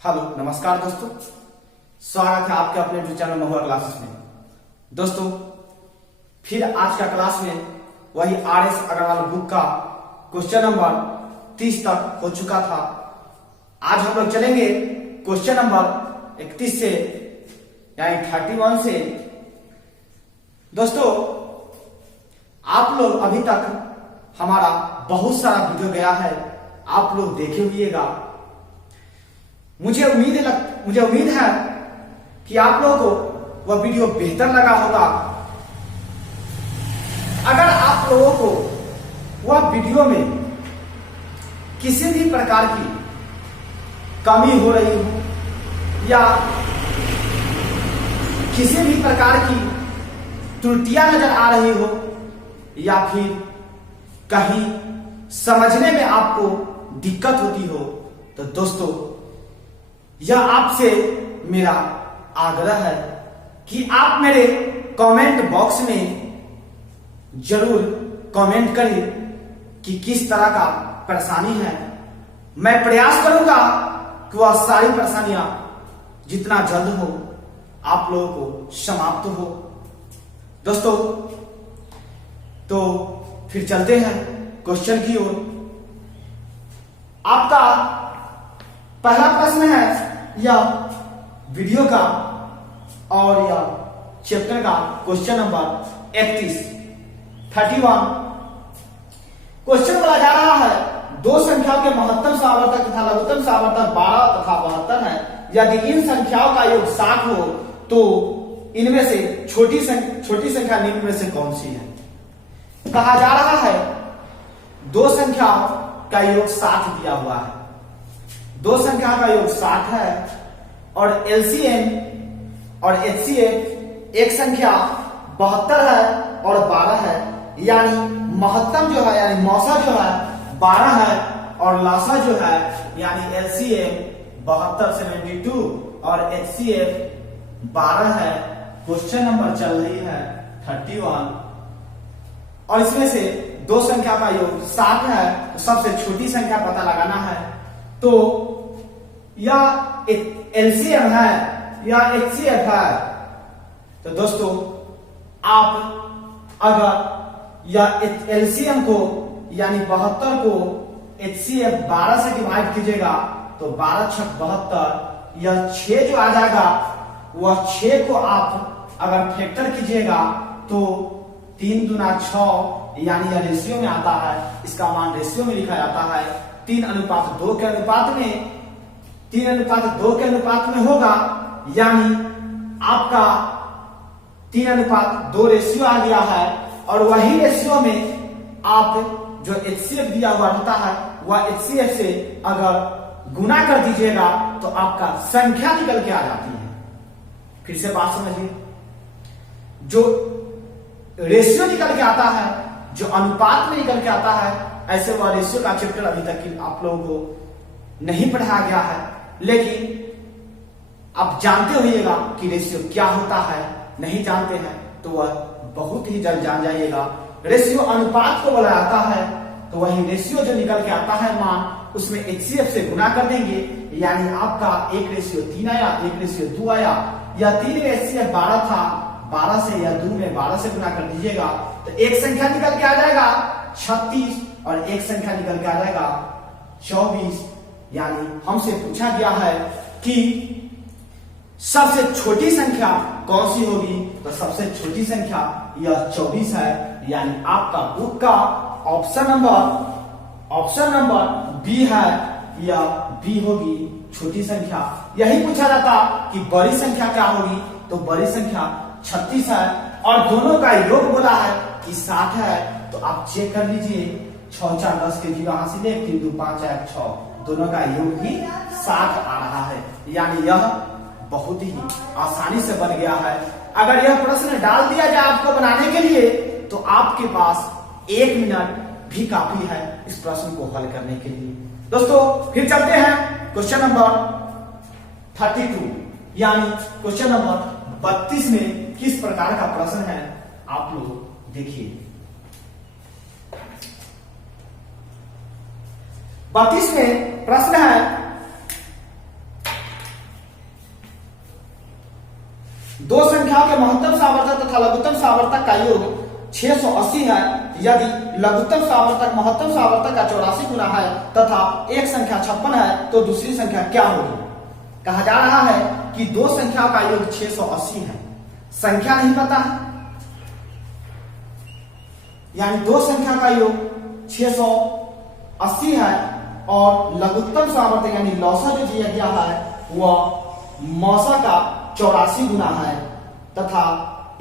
Hello नमस्कार दोस्तों, स्वागत है आपके अपने यूट्यूब चैनल महुआ क्लासेस में। दोस्तों फिर आज का क्लास में वही आर.एस. अग्रवाल बुक का क्वेश्चन नंबर 30 तक हो चुका था। आज हम लोग चलेंगे क्वेश्चन नंबर 31 से यानी 31 से। दोस्तों आप लोग अभी तक हमारा बहुत सारा वीडियो गया है, आप लोग देखे हुएगा। मुझे उम्मीद है कि आप लोगों को वह वीडियो बेहतर लगा होगा। अगर आप लोगों को वह वीडियो में किसी भी प्रकार की कमी हो रही हो या किसी भी प्रकार की त्रुटियां नजर आ रही हो या फिर कहीं समझने में आपको दिक्कत होती हो, तो दोस्तों यह आपसे मेरा आग्रह है कि आप मेरे कमेंट बॉक्स में जरूर कमेंट करें कि किस तरह का परेशानी है। मैं प्रयास करूंगा कि वह सारी परेशानियां जितना जल्द हो आप लोगों को समाप्त हो। दोस्तों तो फिर चलते हैं क्वेश्चन की ओर। आपका पहला प्रश्न है यह वीडियो का और यह चैप्टर का क्वेश्चन नंबर 31 क्वेश्चन बोला जा रहा है, दो संख्याओं के महत्तम सावर्तक तथा लघुत्तम सावर्तक 12 तथा 72 है। यदि इन संख्याओं का योग 60 हो तो इनमें से छोटी संख्या निम्न में से कौन सी है। कहा जा रहा है दो संख्याओं का योग 60 दिया हुआ है, दो संख्या का योग 60 है और एलसीएम और एचसीएफ एक संख्या 72 है और 12 है। यानी महत्तम जो है यानी मौसा जो है 12 है और लासा जो है यानी एलसीएम 72 72 और एचसीएफ 12 है। क्वेश्चन नंबर चल रही है 31 और इसमें से दो संख्या का योग 60 है, तो सबसे छोटी संख्या पता लगाना है। तो या एलसीएम है या एचसीएफ है, तो दोस्तों आप अगर या एलसीएम को यानी 72 को एचसीएफ 12 से डिवाइड कीजिएगा तो 12 छक 72, यह 6 जो आ जाएगा वह 6 को आप अगर फैक्टर कीजिएगा तो 3 दूना 6 यानी यह रेशियो में आता है। इसका मान रेशियो में लिखा जाता है 3:2 के अनुपात में, 3:2 के अनुपात में होगा। यानी आपका 3:2 रेशियो आ गया है और वही रेशियो में आप जो एचसीएफ दिया हुआ रहता है वह एचसीएफ से अगर गुना कर दीजिएगा तो आपका संख्या निकल के आ जाती है। फिर से बात समझिए, जो रेशियो निकल के आता है, जो अनुपात में निकल के आता है, ऐसे वह रेशियो का चैप्टर अभी तक आप लोगों को नहीं पढ़ाया गया है, लेकिन आप जानते होइएगा कि रेशियो क्या होता है। नहीं जानते हैं तो वह बहुत ही जल्द जान जाइएगा। रेशियो अनुपात को बोला जाता है, तो वही रेशियो जो निकल के आता है मान, उसमें एचसीएफ से गुना कर देंगे। यानी आपका 1:3 आया, 1:2 आया, या 3 में एचसीएफ 12 था, 12 से या 2 में 12 से गुना कर दीजिएगा तो एक संख्या निकल के आ जाएगा 36 और एक संख्या निकल के आ जाएगा 24। यानी हमसे पूछा गया है कि सबसे छोटी संख्या कौन सी होगी, तो सबसे छोटी संख्या यह 24 है। यानी आपका बुक का ऑप्शन नंबर बी है, यह बी होगी छोटी संख्या। यही पूछा जाता कि बड़ी संख्या क्या होगी, तो बड़ी संख्या 36 है और दोनों का योग बोला है कि 60 है। तो आप चेक कर लीजिए, 6 4 10 के जीरो हासिल 3 2 5 1 6, दोनों का योग भी 60 आ रहा है। यानी यह बहुत ही आसानी से बन गया है। अगर यह प्रश्न डाल दिया जाए आपको बनाने के लिए तो आपके पास 1 मिनट भी काफी है इस प्रश्न को हल करने के लिए। दोस्तों फिर चलते हैं क्वेश्चन नंबर 32 यानी क्वेश्चन नंबर 32 में किस प्रकार का प्रश्न है आप लोग देखिए। 32 में प्रश्न है दो संख्याओं के महत्तम सावर्तक तथा लघुत्तम सावर्तक का योग 680 है यदि लघुत्तम सावर्तक महत्तम सावर्तक का 84 गुना है तथा एक संख्या 56 है तो दूसरी संख्या क्या होगी। कहा जा रहा है कि दो संख्याओं का योग 680 है, संख्या नहीं पता है, यानी दो संख्या का योग 680 है और लघुत्तम सावर्तक यानी लौसा जो दिया गया है वह मौसा का 84 गुना है तथा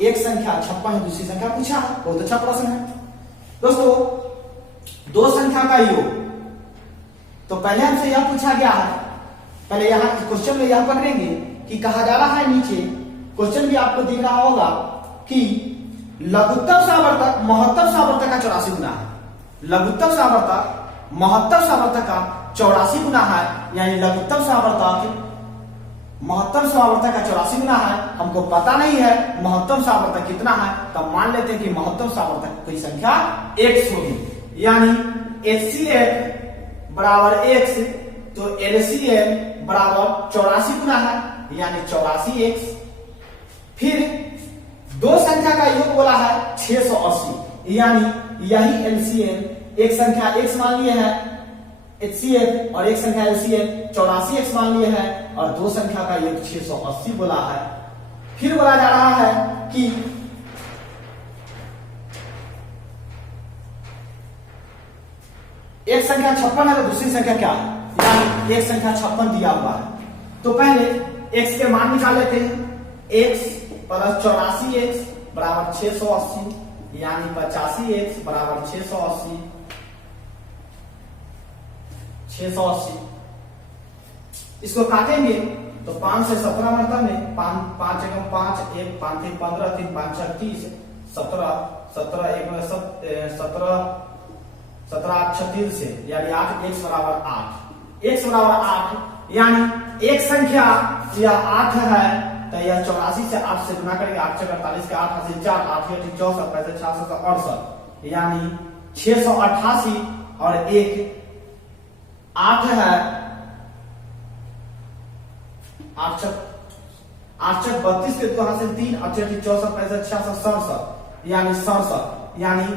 एक संख्या 56 है, दूसरी संख्या पूछा है। बहुत अच्छा प्रश्न है दोस्तों। दो संख्या का योग, तो पहले हमसे यह पूछा गया है, पहले यहां क्वेश्चन में यह पकड़ेंगे कि कहा जा रहा है, नीचे क्वेश्चन भी आपको दिख रहा होगा कि लघुत्तम सावर्तक महत्तम सावर्तक का 84 गुना है। लघुत्तम सावर्तक महत्तम सावर्तक का 84 गुना है, यानी लघुत्तम सावर्तक महत्तम सावर्तक का 84 गुना है। हमको पता नहीं है महत्तम सावर्तक कितना है, तब मान लेते हैं कि महत्तम सावर्तक कोई संख्या x होगी, यानी HCF बराबर x, तो LCM बराबर 84 गुना है, यानी 84x। फिर दो संख्या का योग बोला है 680, यानी यही LCM, एक संख्या x मान लिए है HCF और एक संख्या LCM 84x मान लिए है और दो संख्या का योग 680 बोला है। फिर बोला जा रहा है कि एक संख्या 56 है तो दूसरी संख्या क्या है, यानी एक संख्या 56 दिया हुआ है। तो पहले x के मान निकाल लेते हैं, x प्लस 84x बराबर 680, यानी 85x बराबर 680। इसको काटेंगे तो 5 से 17 मतलब में 5 एकम 5, 1 5 3 15, 3 5 6 30, 17 17 1 17 17 8 36 से, यानी 8 x बराबर 8, x बराबर 8, यानी एक संख्या यह 8 है तो यह 84 से 8 से गुना करेंगे, 8 से 48 के 8 से 4, 8 8 64, 65 66 68, यानी 688 और एक 8 है, 8 32 के 2 हासिल 3, 8 64 65 66 67, यानी 67, यानी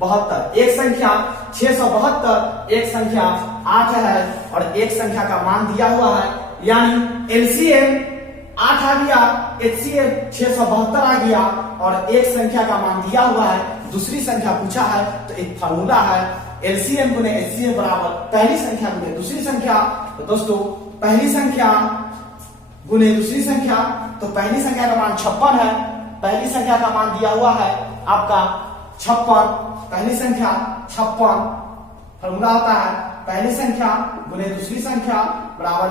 72। एक संख्या 672, एक संख्या 8 है और एक संख्या का मान दिया हुआ है, यानी एलसीएम 8 आ गया, एचसीएम 672 आ गया और एक संख्या का मान दिया हुआ है, दूसरी संख्या पूछा है। तो एक फार्मूला है एलसीएम गुने एचसीएम बराबर पहली संख्या गुने दूसरी संख्या। तो दोस्तों पहली संख्या गुने दूसरी संख्या, तो पहली संख्या का मान 56 है, पहली संख्या का मान दिया हुआ है आपका 56, पहली संख्या 56, फार्मूला होता है पहली संख्या गुने दूसरी संख्या बराबर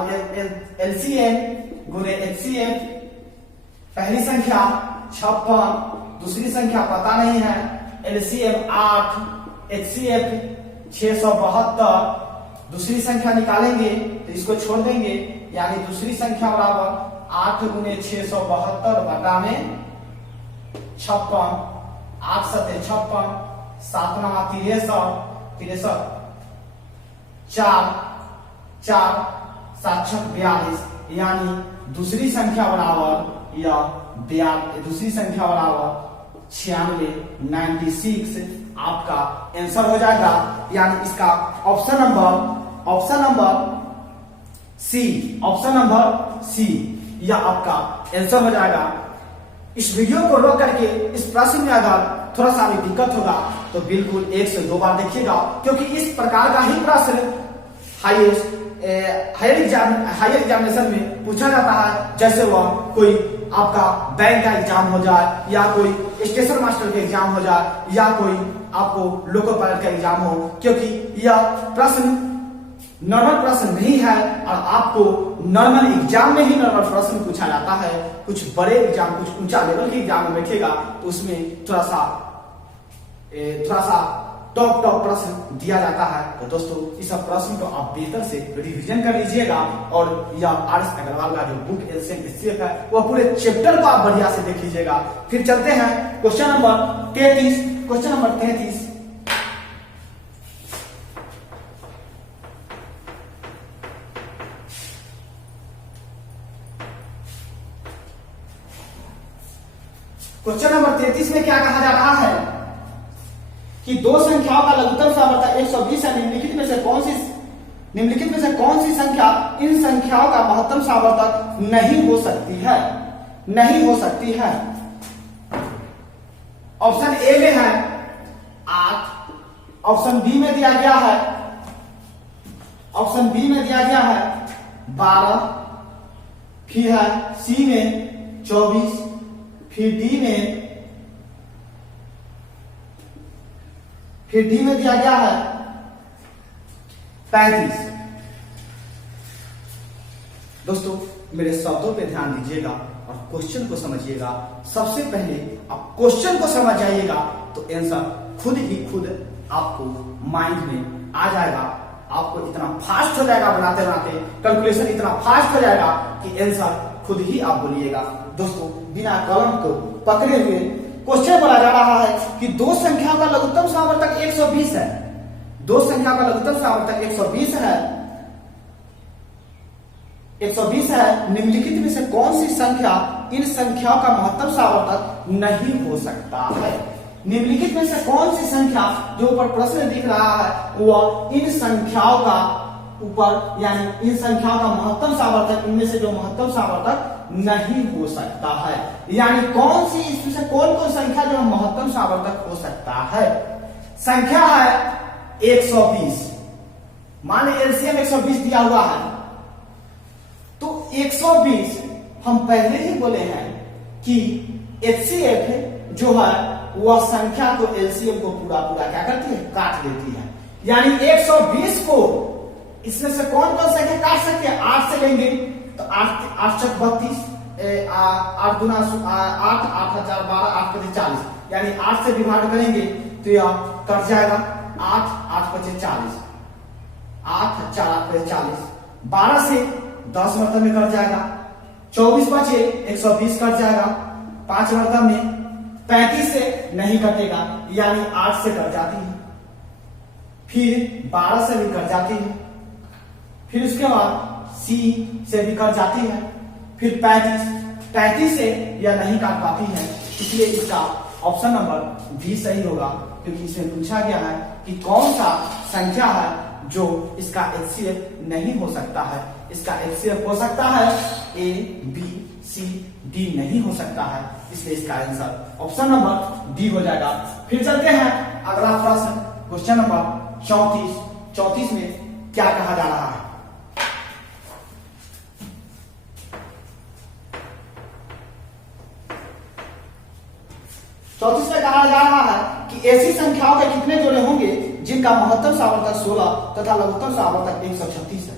एलसीएम गुने एचसीएम। पहली संख्या 56, दूसरी संख्या पता नहीं है, एलसीएम 8, एचसीएफ 672, दूसरी संख्या निकालेंगे तो इसको छोड़ देंगे, यानी दूसरी संख्या बराबर 8 गुने 672 बटा में 56, 8 सते 56, 7 नमा 63, 4 4 7 6 42, यानी दूसरी संख्या बराबर या दूसरी संख्या बराबर 96 आपका आंसर हो जाएगा, यानी इसका ऑप्शन नंबर सी यह आपका आंसर हो जाएगा। इस वीडियो को रोक करके इस प्रश्न में अगर थोड़ा सा भी दिक्कत होगा तो बिल्कुल 1 से 2 बार देखिएगा, क्योंकि इस प्रकार का ही प्रश्न हायर एग्जामिनेशन में पूछा जाता है। जैसे वह कोई आपका बैंक का एग्जाम हो जाए या कोई स्टेशन मास्टर का एग्जाम हो जाए या कोई आपको लोको पायलट का एग्जाम हो, क्योंकि यह प्रश्न नॉर्मल प्रश्न नहीं है और आपको नॉर्मल एग्जाम में ही नॉर्मल प्रश्न पूछा जाता है। कुछ बड़े एग्जाम, कुछ ऊंचा लेवल के एग्जाम में बैठेगा तो उसमें थोड़ा सा टॉप प्रश्न दिया जाता है। तो दोस्तों इस प्रश्न को आप बेहतर से रिवीजन कर लीजिएगा और यह आर.एस. अग्रवाल का जो बुक एलसीएम है वह पूरे चैप्टर को आप बढ़िया से देख लीजिएगा। फिर चलते हैं क्वेश्चन नंबर 33। क्वेश्चन नंबर 33 में क्या कहा जा रहा है कि दो संख्याओं का लघुत्तम सावर्तक 120 है। निम्नलिखित में से कौन सी संख्या इन संख्याओं का महत्तम सावर्तक नहीं हो सकती है। ऑप्शन ए में है 8, ऑप्शन बी में दिया गया है 12, फिर है सी में 24, फिर डी में दिया गया है 35। दोस्तों मेरे शब्दों पे ध्यान दीजिएगा और क्वेश्चन को समझिएगा। सबसे पहले आप क्वेश्चन को समझ जाइएगा तो आंसर खुद आपको माइंड में आ जाएगा। आपको इतना फास्ट हो जाएगा, बनाते कैलकुलेशन इतना फास्ट हो जाएगा कि आंसर खुद ही आप बोलिएगा। दोस्तों बिना कलम को पकड़े हुए क्वेश्चन बोला जा रहा है कि दो संख्याओं का लघुत्तम सावर्तक 120 है। दो संख्याओं का लघुत्तम सावर्तक 120 है। निम्नलिखित में से कौन सी संख्या इन संख्याओं का महत्तम सावर्तक नहीं हो सकता है। निम्नलिखित में से कौन सी संख्या, जो ऊपर प्रश्न दिख रहा है, वह इन संख्याओं का ऊपर यानी इन संख्याओं का महत्तम सावर्तक, इनमें से जो महत्तम सावर्तक नहीं हो सकता है। यानी कौन सी, इसमें से कौन संख्या जो महत्तम सावर्तक हो सकता है। संख्या है 120, माने एलसीएम 120 दिया हुआ है तो 120 हम पहले ही बोले हैं कि एचसीएफ जो है वह संख्या को एलसीएम को पूरा क्या करती है, काट देती है। यानी 120 को इसमें से कौन संख्या काट सकते हैं। 8 से लेंगे तो 8 चक 32, 8 दूना 8, 8 हजार 12, 8 पचे 40, यानी 8 से विभाजन करेंगे तो यह कट जाएगा 8, 8 पचे 40, 8 4 8 पचे 40, 12 से 10 मतलब में कट जाएगा, 24 बचे 120 कट जाएगा, 5 मतलब में 35 से नहीं कटेगा, यानी 8 से कट जाती है, फिर 12 से भी कट जाती है, फिर उसके बाद सी से भी कट जाती है, फिर 35 से यह नहीं काट पाती है। इसलिए इसका ऑप्शन नंबर बी सही होगा, क्योंकि इसमें पूछा गया है कि कौन सा संख्या है जो इसका एचसीएफ नहीं हो सकता है। इसका एचसीएफ हो सकता है ए, बी, सी, डी नहीं हो सकता है। इसलिए इसका आंसर ऑप्शन नंबर डी हो जाएगा। फिर चलते हैं अगला प्रश्न, क्वेश्चन नंबर 34 में क्या कहा जा रहा है। 34 में कहा जा रहा है कि ऐसी संख्याओं के कितने जोड़े होंगे जिनका महत्तम सावर्तक 16 तथा लघुत्तम सावर्तक 136 है।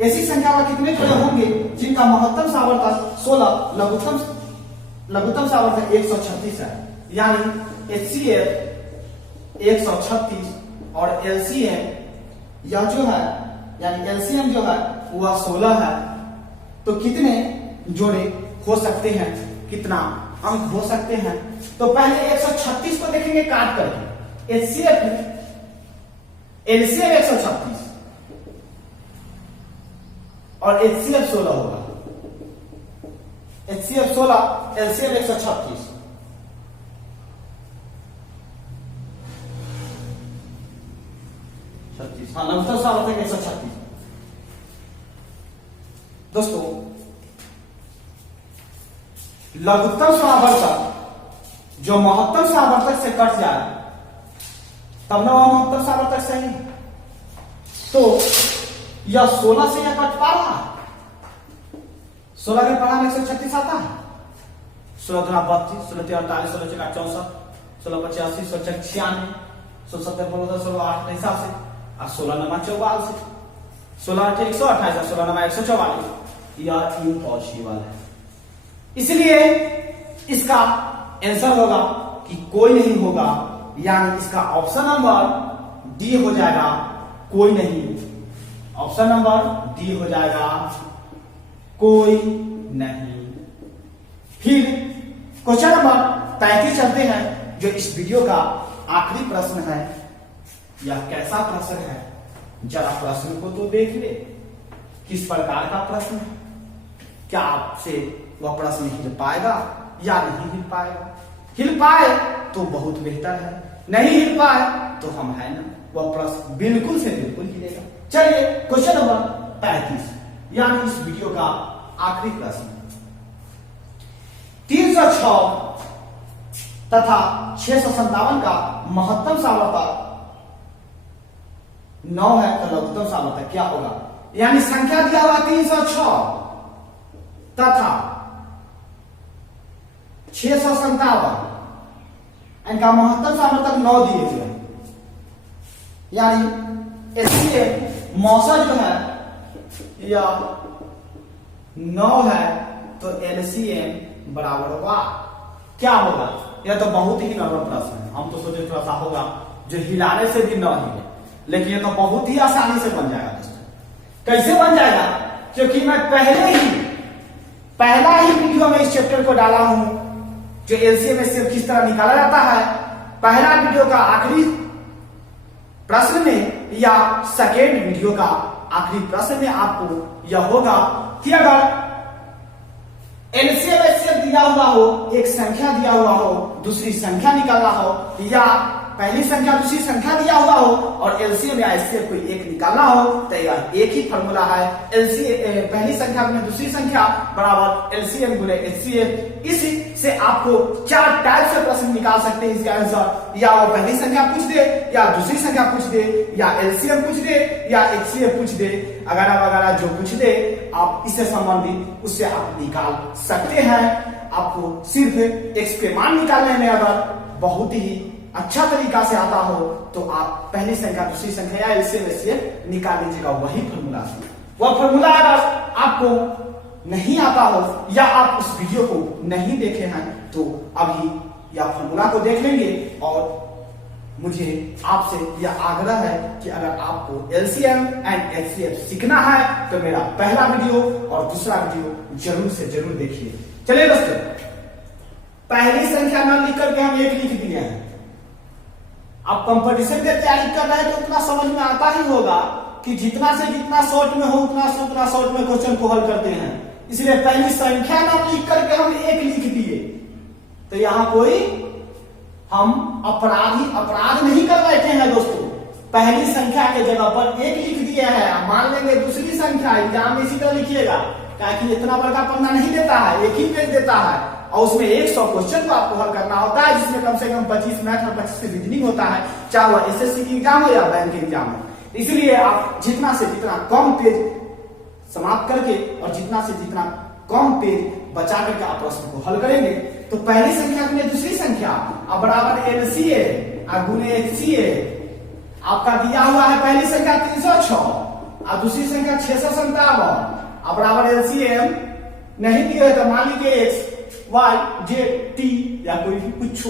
ऐसी संख्या का कितने जोड़े होंगे जिनका महत्तम सावर्तक 16, लघुत्तम सावर्तक 136 है। यानी एचसीएफ 136 और एलसीएम यह जो है, यानी एलसीएम जो है वह 16 है। तो कितने जोड़े हो सकते हैं, कितना अंक हो सकते हैं। तो पहले 136 को देखेंगे काट करके। एचसीएफ एलसीएम 136 और एचसीएफ 16 होगा। HCF 16, LCM 136। हाँ, लघुत्तम सावर्तक 136। दोस्तों लघुत्तम सावर्तक जो महत्तम सावर्तक से कट जाए तब ना वह महत्तम सावर्तक सही। तो यह 16 से यह कट पा रहा है। 16 के पढ़ा में 136 आता है। 16 दूना 32, 16 3 48, 16 4 64, 16 85, 16 6 96, 16 7 15, 16 8 89 और 16 9 44, 16 8 128 और 16 9 144। यह इम्पॉसिबल है। इसलिए इसका आंसर होगा कि कोई नहीं होगा, यानी इसका ऑप्शन नंबर डी हो जाएगा, कोई नहीं। ऑप्शन नंबर डी हो जाएगा, कोई नहीं। फिर क्वेश्चन नंबर 35 चलते हैं, जो इस वीडियो का आखिरी प्रश्न है। यह कैसा प्रश्न है, जरा प्रश्न को तो देख ले, किस प्रकार का प्रश्न है। क्या आपसे वह प्रश्न हिल पाएगा या नहीं हिल पाएगा? हिल पाए तो बहुत बेहतर है, नहीं हिल पाए तो हम है ना, वह प्रश्न बिल्कुल से बिल्कुल हिलेगा। चलिए क्वेश्चन नंबर 35 यानी इस वीडियो का आखिरी प्रश्न। 306 तथा 657 का महत्तम सामर्थ्य 9 है तो लघुत्तम सामर्थ्य क्या होगा? यानी संख्या दिया हुआ 306 तथा 657 इनका महत्तम सामर्थ्य 9 दिए हुए, यानी एचसीएफ मौसा जो है या 9 है तो एलसीएम बराबर हुआ क्या होगा? यह तो बहुत ही नॉर्मल प्रश्न है, हम तो सोचे थोड़ा सा होगा जो हिलाने से भी 9 हिले, लेकिन ये तो बहुत ही आसानी से बन जाएगा दोस्तों। कैसे बन जाएगा? क्योंकि मैं पहला ही वीडियो में इस चैप्टर को डाला हूं जो एलसीएम एचसीएफ किस तरह निकाला जाता है। पहला वीडियो का आखिरी प्रश्न में या सेकेंड वीडियो का आखिरी प्रश्न में आपको यह होगा कि अगर एलसीएम एचसीएफ दिया हुआ हो, एक संख्या दिया हुआ हो, दूसरी संख्या निकालना हो, या पहली संख्या दूसरी संख्या दिया हुआ हो और एलसीएम या एचसीएफ कोई एक निकालना हो, तो यह एक ही फॉर्मूला है, एलसीएम पहली संख्या गुने दूसरी संख्या बराबर एलसीएम गुने एचसीएफ। इसी से आपको 4 टाइप से प्रश्न निकाल सकते हैं इसका आंसर, या वो पहली संख्या पूछ दे, या दूसरी संख्या पूछ दे, या एलसीएम पूछ दे, या एचसीएफ पूछ दे, वगैरह वगैरह जो पूछ दे आप इससे संबंधित उससे आप निकाल सकते हैं। आपको सिर्फ एक्स के मान निकालने में अगर बहुत ही अच्छा तरीका से आता हो तो आप पहली संख्या दूसरी संख्या या एलसीएम एचसीएफ निकाल लीजिएगा, वही फॉर्मूला है। वह फॉर्मूला अगर आपको नहीं आता हो या आप उस वीडियो को नहीं देखे हैं तो अभी यह फॉर्मूला को देख लेंगे। और मुझे आपसे यह आग्रह है कि अगर आपको एलसीएम एंड एचसीएफ सीखना है तो मेरा पहला वीडियो और दूसरा वीडियो जरूर से जरूर देखिए। चलिए दोस्तों, पहली संख्या न लिख करके हम एक लिख दिए हैं। आप कंपटीशन की तैयारी कर रहे हैं तो उतना समझ में आता ही होगा कि जितना से जितना शॉर्ट में हो उतना से उतना शॉर्ट में क्वेश्चन को हल करते हैं। इसलिए पहली संख्या नाम लिख करके हम एक लिख दिए, तो यहाँ कोई हम अपराध नहीं कर बैठे हैं दोस्तों। पहली संख्या के जगह पर एक लिख दिए हैं, मान लेंगे दूसरी संख्या एग्जाम में इसी तरह लिखिएगा, क्योंकि इतना बड़का पन्ना नहीं देता है, एक ही पेज देता है और उसमें 100 क्वेश्चन को आपको हल करना होता है, जिसमें कम से कम 25 मैथ और 25 रीजनिंग होता है, चाहे वह एसएससी की एग्जाम हो या बैंक की एग्जाम हो। इसलिए आप जितना से जितना कम पेज समाप्त करके और जितना से जितना कम पेज बचा करके आप प्रश्न को हल करेंगे तो पहली संख्या गुने दूसरी संख्या अब बराबर एलसीएम और गुने एचसीएफ। आपका दिया हुआ है पहली संख्या 306 और दूसरी संख्या 657 अब बराबर एलसीएम नहीं दिए तो मान लीजिए एक्स वाई जेड टी या कोई भी कुछ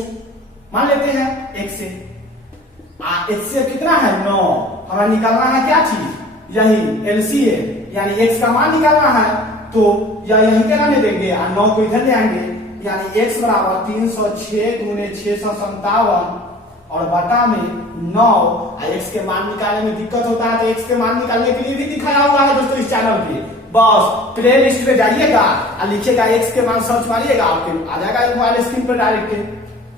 मान लेते हैं एक्स से। एचसीएफ कितना है 9, हमें निकालना है क्या चीज, यही एलसीएम यानी एक्स का मान निकालना है तो या यही क्या रहने देंगे और 9 को इधर ले आएंगे, यानी एक्स बराबर 306 गुने 657 और बटा में 9। एक्स के मान निकालने में दिक्कत होता है तो एक्स के मान निकालने के लिए भी दिखाया हुआ है दोस्तों इस चैनल पे। बस प्ले लिस्ट पे जाइएगा और लिखिएगा एक्स के मान सर्च मारिएगा, आपके आ जाएगा मोबाइल स्क्रीन पर डायरेक्ट।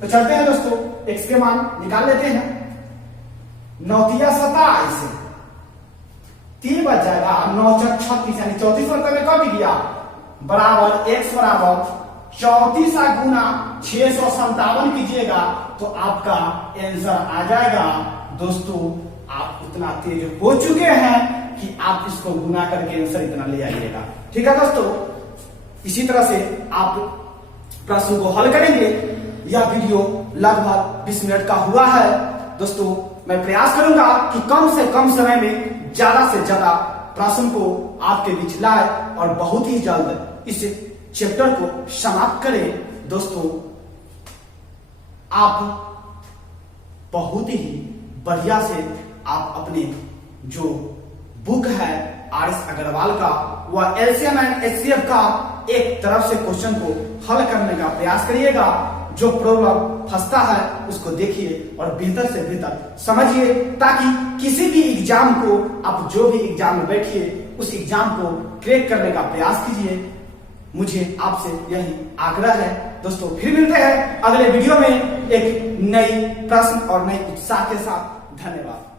तो चलते हैं दोस्तों, एक्स के मान निकाल लेते हैं। 9 तिया 27 3 बच जाएगा, 9 चौक 36 यानी 34 रुपए में कट गया बराबर एक्स बराबर 34 गुना 657 कीजिएगा तो आपका आंसर आ जाएगा। दोस्तों आप उतना तेज हो चुके हैं कि आप इसको गुना करके आंसर इतना ले आइएगा। ठीक है दोस्तों, इसी तरह से आप प्रश्न को हल करेंगे। यह वीडियो लगभग 20 मिनट का हुआ है दोस्तों। मैं प्रयास करूंगा कि कम से कम समय में ज्यादा से ज्यादा प्रश्न को आपके बीच लाए और बहुत ही जल्द इस चैप्टर को समाप्त करें। दोस्तों आप बहुत ही बढ़िया से आप अपने जो बुक है आर.एस. अग्रवाल का वह एलसीएम एंड एचसीएफ का एक तरफ से क्वेश्चन को हल करने का प्रयास करिएगा। जो प्रॉब्लम फंसता है उसको देखिए और बेहतर से बेहतर समझिए, ताकि किसी भी एग्जाम को आप जो भी एग्जाम में बैठिए उस एग्जाम को क्रैक करने का प्रयास कीजिए। मुझे आपसे यही आग्रह है। दोस्तों फिर मिलते हैं अगले वीडियो में एक नई प्रश्न और नई उत्साह के साथ। धन्यवाद।